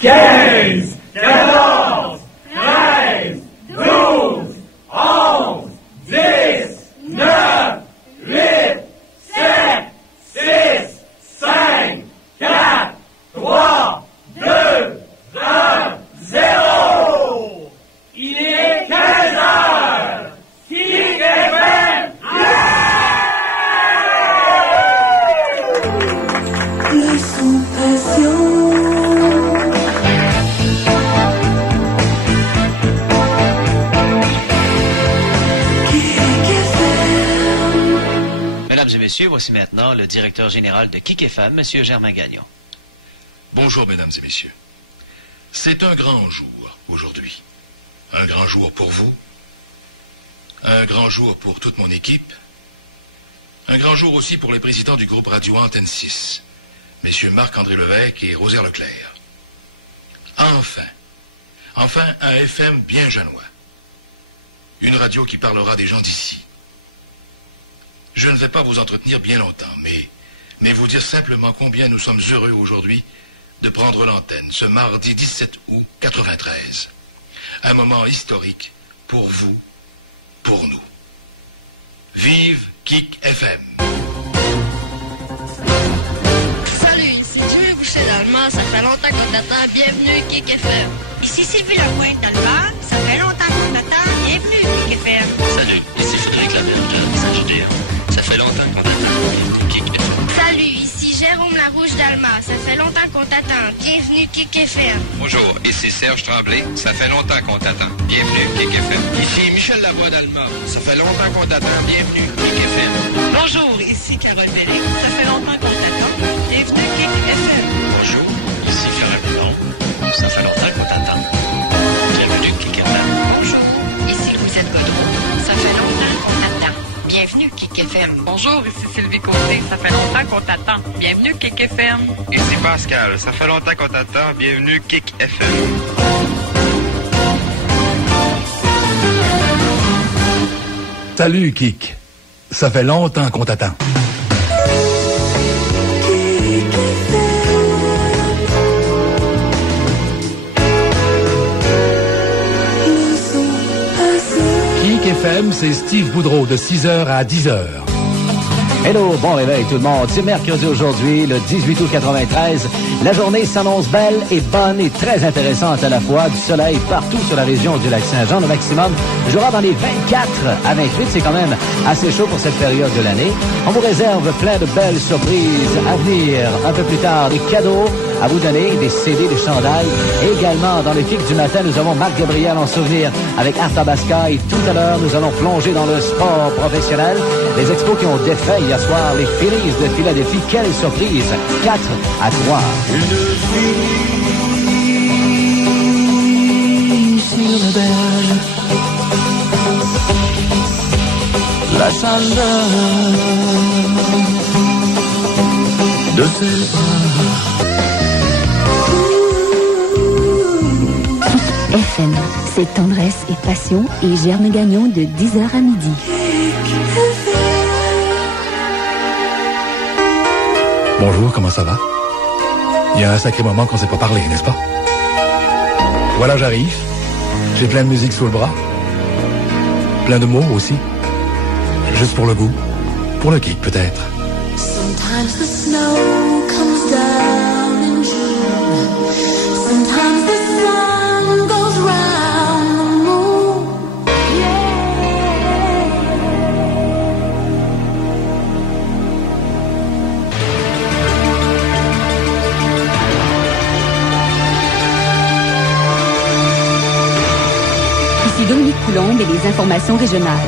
15, 14, 13, 12, 11, 10, 9, 8, 7, 6, 5, 4, 3, 2, 1, 0. Il est 15 heures. Kick FM. Leçon passion. Mesdames et messieurs, voici maintenant le directeur général de Kick FM, M. Germain Gagnon. Bonjour, mesdames et messieurs. C'est un grand jour aujourd'hui. Un grand jour pour vous. Un grand jour pour toute mon équipe. Un grand jour aussi pour les présidents du groupe Radio Antenne 6, messieurs Marc-André Levesque et Rosaire Leclerc. Enfin un FM bien genois. Une radio qui parlera des gens d'ici. Je ne vais pas vous entretenir bien longtemps, mais vous dire simplement combien nous sommes heureux aujourd'hui de prendre l'antenne ce mardi 17 août 93. Un moment historique pour vous, pour nous. Vive Kick FM! Salut, ici Jules Boucher d'Allemand, ça fait longtemps qu'on t'attend, bienvenue Kick FM. Ici Sylvie Lapointe d'Allemand, ça fait longtemps qu'on t'attend, bienvenue Kick FM. Salut, ici Frédéric Laberge de Saint-Gideon. Ça fait longtemps qu'on t'attend, bienvenue Kick FM. Salut, ici Jérôme Larouche d'Allemand, ça fait longtemps qu'on t'attend, bienvenue Kick FM. Bonjour, ici Serge Tremblay, ça fait longtemps qu'on t'attend, bienvenue Kick FM. Ici Michel Lavoie d'Allemand, ça fait longtemps qu'on t'attend, bienvenue Kick FM. Bonjour, ici Carole Bellec, ça fait longtemps qu'on t'attend, bienvenue Kick FM. Bonjour, ici Fiorel Blanc. Ça fait longtemps qu'on t'attend. Bienvenue Kick FM. Bonjour, ici Louisette Godreau, ça fait longtemps qu'on t'attend, bienvenue Kick FM. Bonjour, ici Sylvie Côté, ça fait longtemps qu'on t'attend. Bienvenue Kick FM. Ici Pascal, ça fait longtemps qu'on t'attend, bienvenue Kick FM. Salut, Kik. Ça fait longtemps qu'on t'attend. Kick FM, c'est Steve Boudreau de 6h à 10h. Hello, bon réveil tout le monde. C'est mercredi aujourd'hui, le 18 août 93. La journée s'annonce belle et bonne et très intéressante à la fois. Du soleil partout sur la région du Lac-Saint-Jean. Le maximum jouera dans les 24 à 28. C'est quand même assez chaud pour cette période de l'année. On vous réserve plein de belles surprises à venir. Un peu plus tard, des cadeaux à vous donner, des CD, des chandails. Et également, dans le Kick du matin, nous avons Marc Gabriel en souvenir avec Art Tabasca. Et tout à l'heure, nous allons plonger dans le sport professionnel. Les expos qui ont défait hier soir, les Phillies de Philadelphie. Quelle surprise! 4-3. Une fille sur la berge, la chaleur de ses Kick FM, c'est tendresse et passion et Germain Gagnon de 10h à midi. Bonjour, comment ça va? Il y a un sacré moment qu'on ne s'est pas parlé, n'est-ce pas? Voilà, j'arrive. J'ai plein de musique sous le bras. Plein de mots aussi. Juste pour le goût. Pour le kick, peut-être. Sometimes the snow comes down in June. Sometimes the sun goes round the moon. Ici Dominique Coulombe et les informations régionales.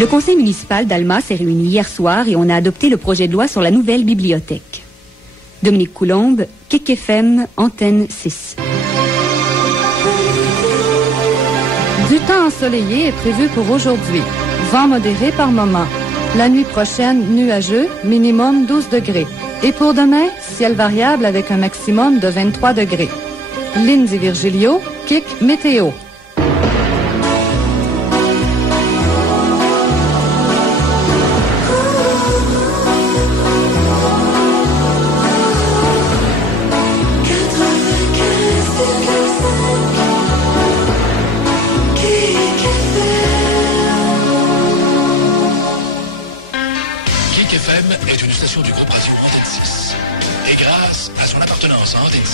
Le conseil municipal d'Alma s'est réuni hier soir et on a adopté le projet de loi sur la nouvelle bibliothèque. Dominique Coulombe, Kick FM, Antenne 6. Du temps ensoleillé est prévu pour aujourd'hui. Vent modéré par moment. La nuit prochaine, nuageux, minimum 12 degrés. Et pour demain, ciel variable avec un maximum de 23 degrés. Lindsay Virgilio, Kick Météo.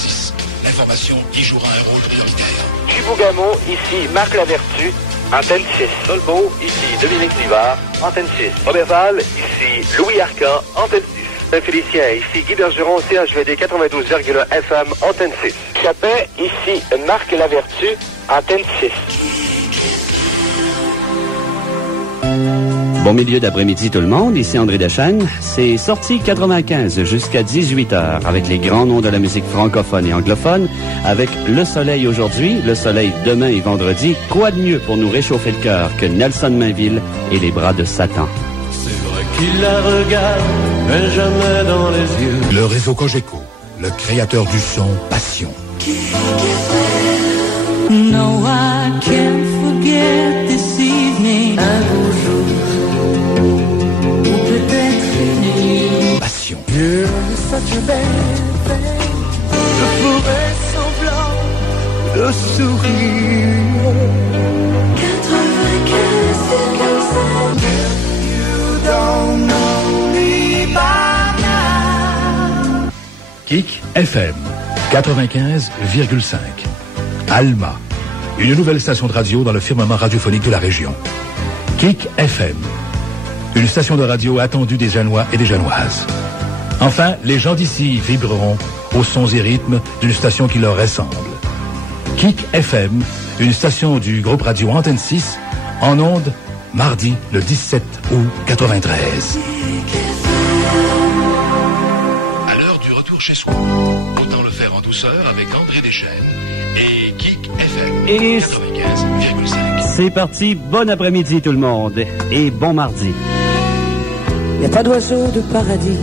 6. L'information y jouera un rôle prioritaire. Chibougamau, ici Marc Lavertu, antenne 6. Solbeau, ici Dominique Livard, antenne 6. Roberval, ici Louis Arcan, antenne 6. Saint-Félicien, ici Guy Bergeron, CHVD 92,1 FM, antenne 6. Chapin, ici Marc Lavertu, antenne 6. Bon milieu d'après-midi tout le monde, ici André Deschênes. C'est sorti 95 jusqu'à 18h avec les grands noms de la musique francophone et anglophone, avec Le Soleil aujourd'hui, Le Soleil demain et vendredi. Quoi de mieux pour nous réchauffer le cœur que Nelson Mainville et les bras de Satan? C'est vrai qu'il la regarde, mais jamais dans les yeux. Le réseau Cogeco, le créateur du son Passion. No, I can't forget this evening. Un beau jour, ou peut-être une nuit. Passion. You're such a bad thing. Je ferai semblant de sourire. 95,5. You don't know me by now. Kick FM 95,5. Alma, une nouvelle station de radio dans le firmament radiophonique de la région. Kick FM, une station de radio attendue des Janois et des Janoises. Enfin, les gens d'ici vibreront aux sons et rythmes d'une station qui leur ressemble. Kick FM, une station du groupe radio Antenne 6, en ondes, mardi le 17 août 93. À l'heure du retour chez soi, autant le faire en douceur avec André Deschênes et Kick FM Et 95,5. c'est parti, bon après-midi tout le monde et bon mardi. Y a pas d'oiseaux de paradis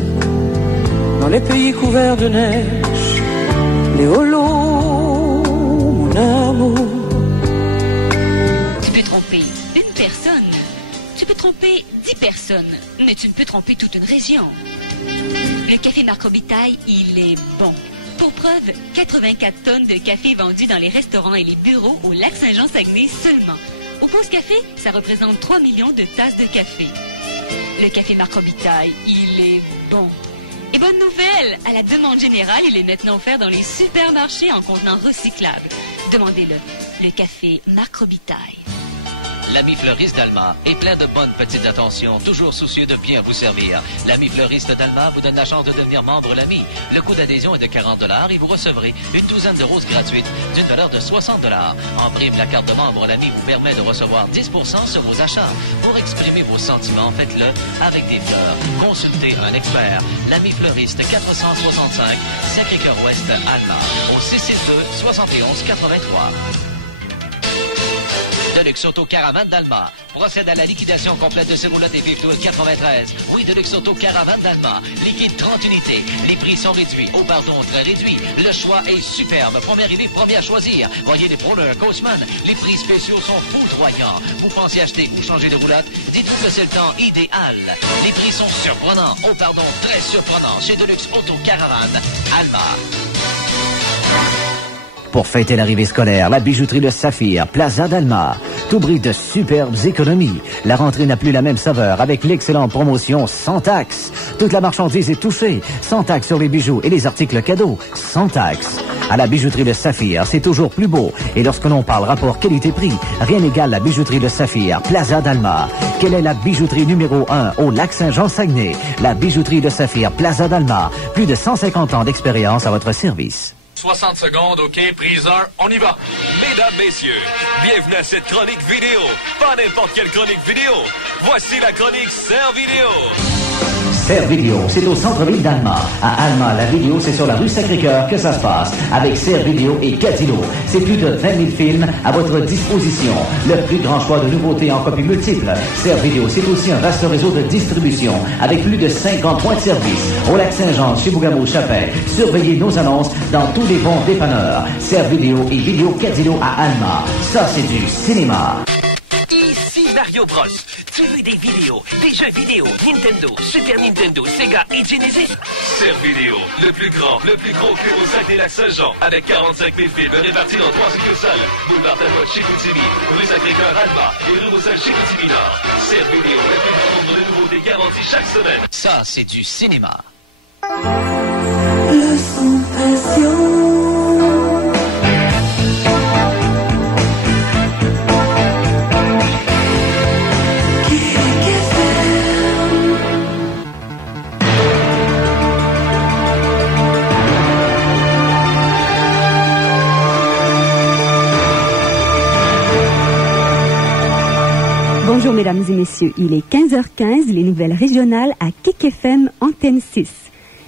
dans les pays couverts de neige. Les holos, mon amour. Tu peux tromper une personne, tu peux tromper 10 personnes, mais tu ne peux tromper toute une région. Le café Marc Robitaille, il est bon. Pour preuve, 84 tonnes de café vendues dans les restaurants et les bureaux au Lac-Saint-Jean-Saguenay seulement. Au Pause Café, ça représente 3 millions de tasses de café. Le café Marc Robitaille, il est bon. Et bonne nouvelle, à la demande générale, il est maintenant offert dans les supermarchés en contenant recyclable. Demandez-le. Le café Marc Robitaille. L'ami fleuriste d'Alma est plein de bonnes petites attentions, toujours soucieux de bien vous servir. L'ami fleuriste d'Alma vous donne la chance de devenir membre l'ami. Le coût d'adhésion est de 40 $ et vous recevrez une douzaine de roses gratuites d'une valeur de 60 $. En prime, la carte de membre l'ami vous permet de recevoir 10 % sur vos achats. Pour exprimer vos sentiments, faites-le avec des fleurs. Consultez un expert. L'ami fleuriste 465, Sacré-Cœur-Ouest, Alma, au 662-71-83. Deluxe Auto Caravane d'Alma procède à la liquidation complète de ses roulottes et Vivetour 93. Oui, Deluxe Auto Caravane d'Alma. Liquide 30 unités. Les prix sont réduits. Au pardon, très réduits. Le choix est superbe. Premier arrivé, premier à choisir. Voyez les Prowler, Coachman. Les prix spéciaux sont foudroyants. Vous pensez acheter ou changer de roulotte? Dites-vous que c'est le temps idéal. Les prix sont surprenants. Au pardon, très surprenants. Chez Deluxe Auto Caravane Alma. Pour fêter l'arrivée scolaire, la bijouterie Le Saphir, Plaza d'Alma. Tout brille de superbes économies. La rentrée n'a plus la même saveur avec l'excellente promotion sans taxe. Toute la marchandise est touchée. Sans taxe sur les bijoux et les articles cadeaux. Sans taxe. À la bijouterie Le Saphir, c'est toujours plus beau. Et lorsque l'on parle rapport qualité-prix, rien n'égale la bijouterie Le Saphir, Plaza d'Alma. Quelle est la bijouterie numéro 1 au Lac-Saint-Jean-Saguenay? La bijouterie Le Saphir, Plaza d'Alma. Plus de 150 ans d'expérience à votre service. 60 secondes, OK, prise 1, on y va. Mesdames, messieurs, bienvenue à cette chronique vidéo. Pas n'importe quelle chronique vidéo. Voici la chronique Serre Vidéo. Serre Vidéo, c'est au centre-ville d'Alma. À Alma, la vidéo, c'est sur la rue Sacré-Cœur que ça se passe. Avec Serre Vidéo et Catilo. C'est plus de 20 000 films à votre disposition. Le plus grand choix de nouveautés en copies multiples. Serre Vidéo, c'est aussi un vaste réseau de distribution avec plus de 50 points de service. Au Lac-Saint-Jean, chez Chibougamau-Chapin. Surveillez nos annonces dans tous les bons dépanneurs. Serre Vidéo et Vidéo Catilo à Alma. Ça, c'est du cinéma. Ici Mario Bros. Tu veux des vidéos, des jeux vidéo, Nintendo, Super Nintendo, Sega et Genesis? Serre Vidéo, le plus gros que au Saguenay-Lac-Saint-Jean, avec 45 000 films répartis dans 3 succursales. Boulevard d'Alma, Chicoutimi, rue Sacré-Cœur, Alma et rue Rosal, Chicoutimi-Nord. Serre Vidéo, le plus grand nombre de nouveautés garanties chaque semaine. Ça, c'est du cinéma. Le son passion. Bonjour mesdames et messieurs, il est 15h15, les nouvelles régionales à Kick FM Antenne 6.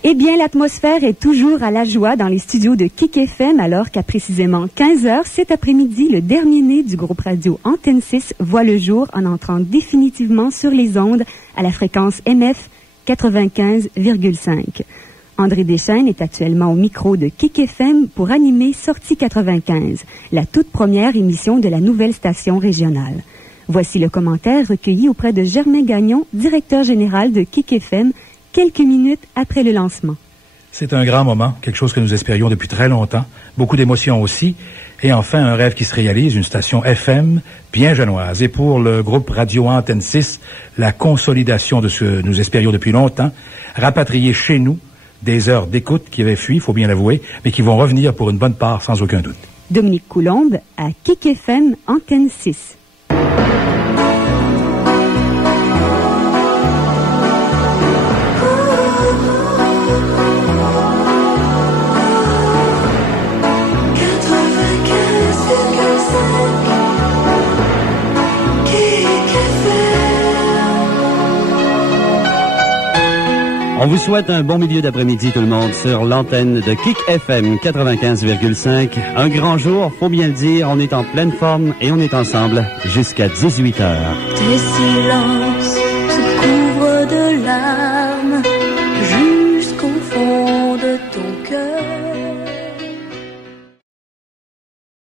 Eh bien, l'atmosphère est toujours à la joie dans les studios de Kick FM alors qu'à précisément 15h cet après-midi, le dernier né du groupe radio Antenne 6 voit le jour en entrant définitivement sur les ondes à la fréquence MF 95,5. André Deschênes est actuellement au micro de Kick FM pour animer Sortie 95, la toute première émission de la nouvelle station régionale. Voici le commentaire recueilli auprès de Germain Gagnon, directeur général de Kick FM, quelques minutes après le lancement. C'est un grand moment, quelque chose que nous espérions depuis très longtemps, beaucoup d'émotions aussi, et enfin un rêve qui se réalise, une station FM bien genevoise. Et pour le groupe Radio Antenne 6, la consolidation de ce que nous espérions depuis longtemps, rapatrier chez nous des heures d'écoute qui avaient fui, il faut bien l'avouer, mais qui vont revenir pour une bonne part sans aucun doute. Dominique Coulombe à Kick FM Antenne 6. On vous souhaite un bon milieu d'après-midi tout le monde sur l'antenne de Kick FM 95,5. Un grand jour, faut bien le dire, on est en pleine forme et on est ensemble jusqu'à 18h. Tes silences se couvrent de larmes jusqu'au fond de ton cœur.